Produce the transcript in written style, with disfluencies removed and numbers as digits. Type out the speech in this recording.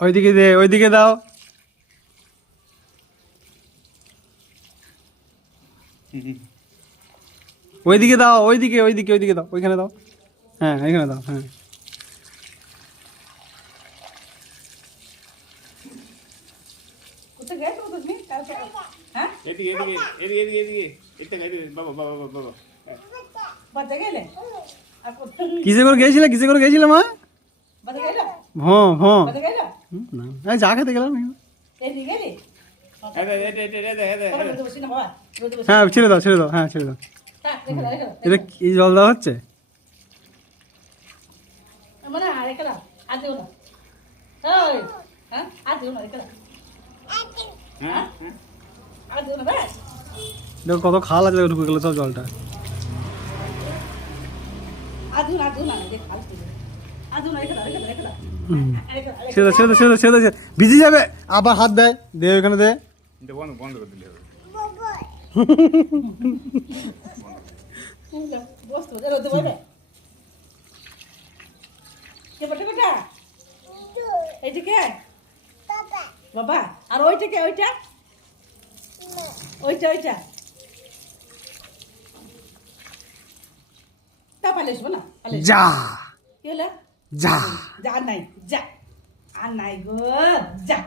ওইদিকে দে, ওইদিকে দাও। ওইদিকে দাও, ওইদিকে ওইদিকে ওইদিকে দাও, ওইখানে দাও। হ্যাঁ এখানে দাও। হ্যাঁ কিসে করে গেছিলে, কিসে করে গেছিলে মা? হ্যাঁ হ্যাঁ না যা খেতে গেলাম। হ্যাঁ ছেড়ে দাও, ছেড়ে দাও, হ্যাঁ ছেড়ে দাও। এটা কি জল দেওয়া হচ্ছে? দেখো কত খাল আছে, ঢুকে গেলো সব জলটা। ছেড়ে ছেড়ে ছেড়ে ছেড়ে ভিজে যাবে, আবার হাত দেয়, দে ওখানে দে। বন্ধ করে দিলে হবে। বাবা আর ওইটা কে? ওইটা ওইটা ওইটা তা পালে আসবো না। যা কি হলো? যা যা নাই, যা আর নাই গো, যা।